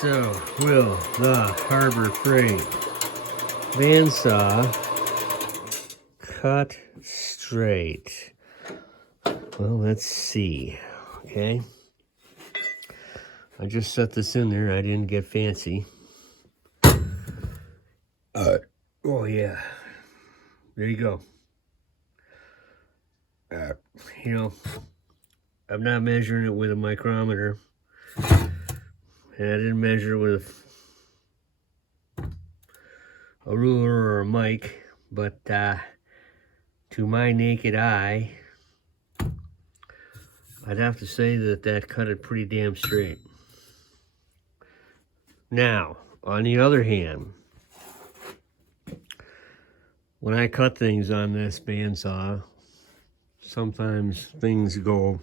So, will the Harbor Freight bandsaw cut straight? Well, let's see. Okay. I just set this in there. I didn't get fancy. Oh yeah. There you go. You know, I'm not measuring it with a micrometer. And I didn't measure it with a ruler or a mic, but to my naked eye, I'd have to say that that cut it pretty damn straight. Now, on the other hand, when I cut things on this bandsaw, sometimes things go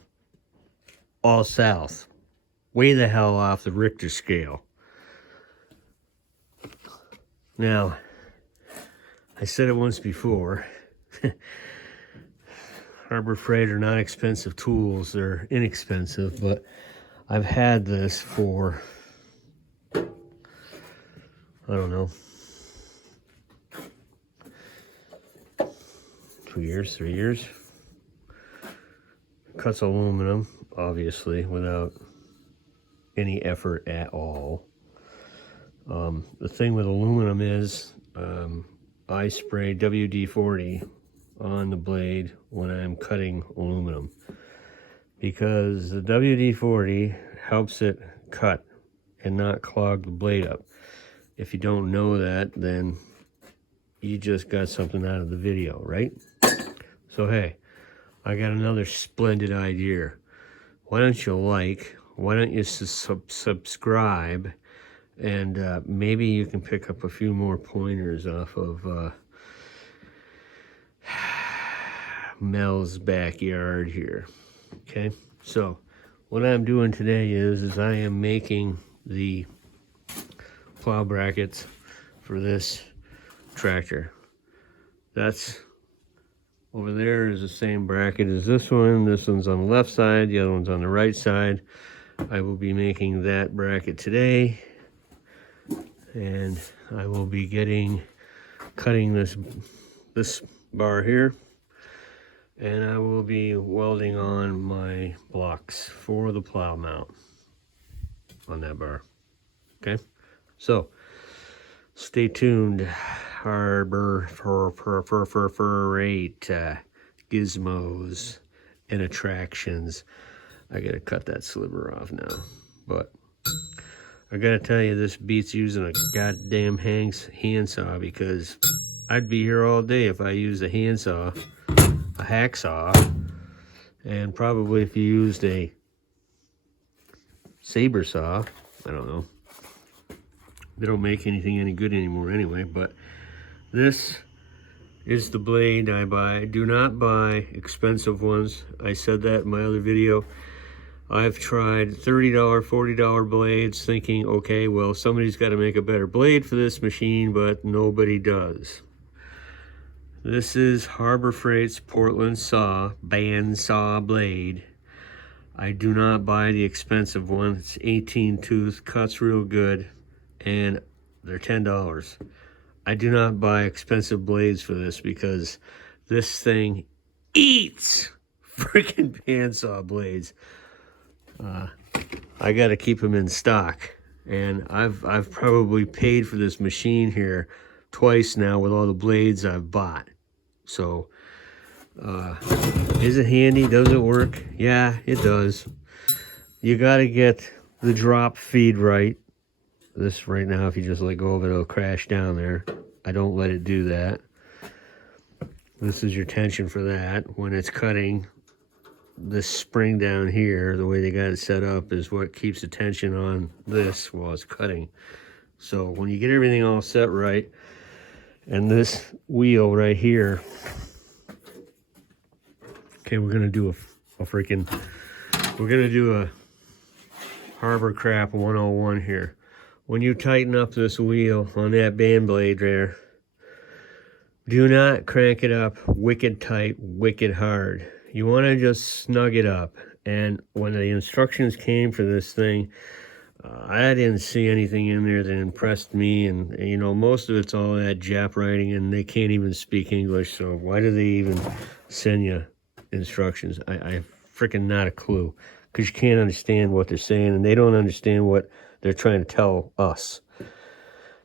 all south, way the hell off the Richter scale. Now, I said it once before, Harbor Freight are not expensive tools, they're inexpensive, but I've had this for, I don't know, 2 years, 3 years. Cuts aluminum, obviously, without any effort at all. The thing with aluminum is I spray WD-40 on the blade when I'm cutting aluminum, because the WD-40 helps it cut and not clog the blade up. If you don't know that, then you just got something out of the video, right? So hey, I got another splendid idea. Why don't you subscribe, and maybe you can pick up a few more pointers off of Mel's backyard here. Okay, so what I'm doing today is I am making the plow brackets for this tractor. That's over there is the same bracket as this one. This one's on the left side, the other one's on the right side. I will be making that bracket today, and I will be cutting this bar here, and I will be welding on my blocks for the plow mount on that bar. Okay, so stay tuned. Harbor Freight gizmos and attractions. I gotta cut that sliver off now, but I gotta tell you, this beats using a goddamn handsaw, because I'd be here all day if I used a handsaw, a hacksaw, and probably if you used a saber saw. I don't know. They don't make anything any good anymore anyway, but this is the blade I buy. Do not buy expensive ones. I said that in my other video. I've tried $30, $40 blades thinking, okay, well, somebody's got to make a better blade for this machine, but nobody does. This is Harbor Freight's Portland saw, bandsaw blade. I do not buy the expensive one. It's 18 tooth, cuts real good, and they're $10. I do not buy expensive blades for this, because this thing eats freaking bandsaw blades. I got to keep them in stock, and I've probably paid for this machine here twice now with all the blades I've bought. So is it handy? Does it work? Yeah, it does. You got to get the drop feed right. This right now, if you just let go of it, it'll crash down there. I don't let it do that. This is your tension for that. When it's cutting, this spring down here, the way they got it set up, is what keeps the tension on this while it's cutting. So when you get everything all set right, and this wheel right here, okay, we're gonna do we're gonna do a Harbor Crap 101 here. When you tighten up this wheel on that band blade there, do not crank it up wicked tight, wicked hard. You want to just snug it up. And when the instructions came for this thing, I didn't see anything in there that impressed me, and you know, most of it's all that Jap writing, and they can't even speak English, so why do they even send you instructions? I have freaking not a clue, because you can't understand what they're saying, and they don't understand what they're trying to tell us.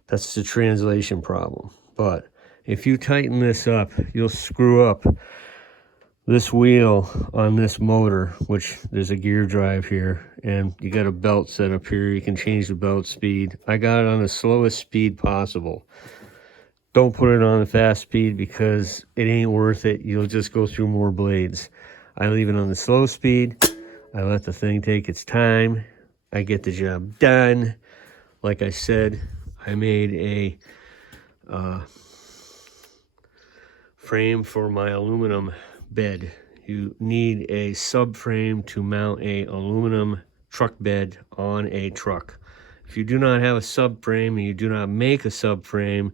That's the translation problem. But if you tighten this up, you'll screw up this wheel on this motor, which there's a gear drive here, and you got a belt set up here. You can change the belt speed. I got it on the slowest speed possible. Don't put it on the fast speed because it ain't worth it. You'll just go through more blades. I leave it on the slow speed. I let the thing take its time. I get the job done. Like I said, I made a frame for my aluminum bed. You need a subframe to mount a aluminum truck bed on a truck. If you do not have a subframe and you do not make a subframe,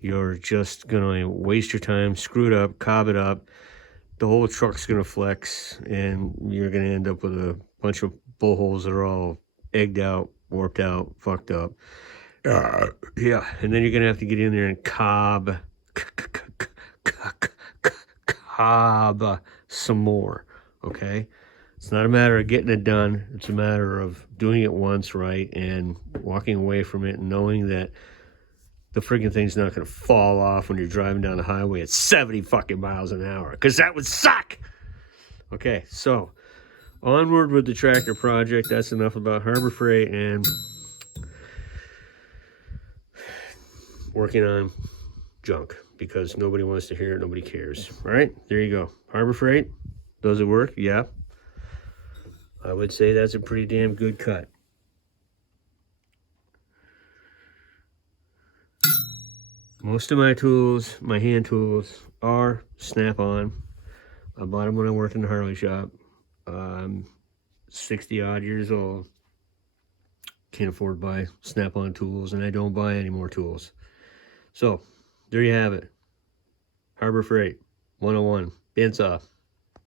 you're just gonna waste your time, screw it up, cob it up. The whole truck's gonna flex, and you're gonna end up with a bunch of bull holes that are all egged out, warped out, fucked up. Yeah, and then you're gonna have to get in there and cob some more. Okay, it's not a matter of getting it done. It's a matter of doing it once right and walking away from it and knowing that the freaking thing's not going to fall off when you're driving down the highway at 70 fucking miles an hour, because that would suck. Okay, so onward with the tractor project. That's enough about Harbor Freight and working on junk, because nobody wants to hear it, nobody cares. All right, there you go. Harbor Freight, does it work? Yeah. I would say that's a pretty damn good cut. Most of my tools, my hand tools, are Snap-on. I bought them when I worked in the Harley shop. I'm 60 odd years old. Can't afford to buy Snap-on tools, and I don't buy any more tools. So, there you have it. Harbor Freight 101. Dance off.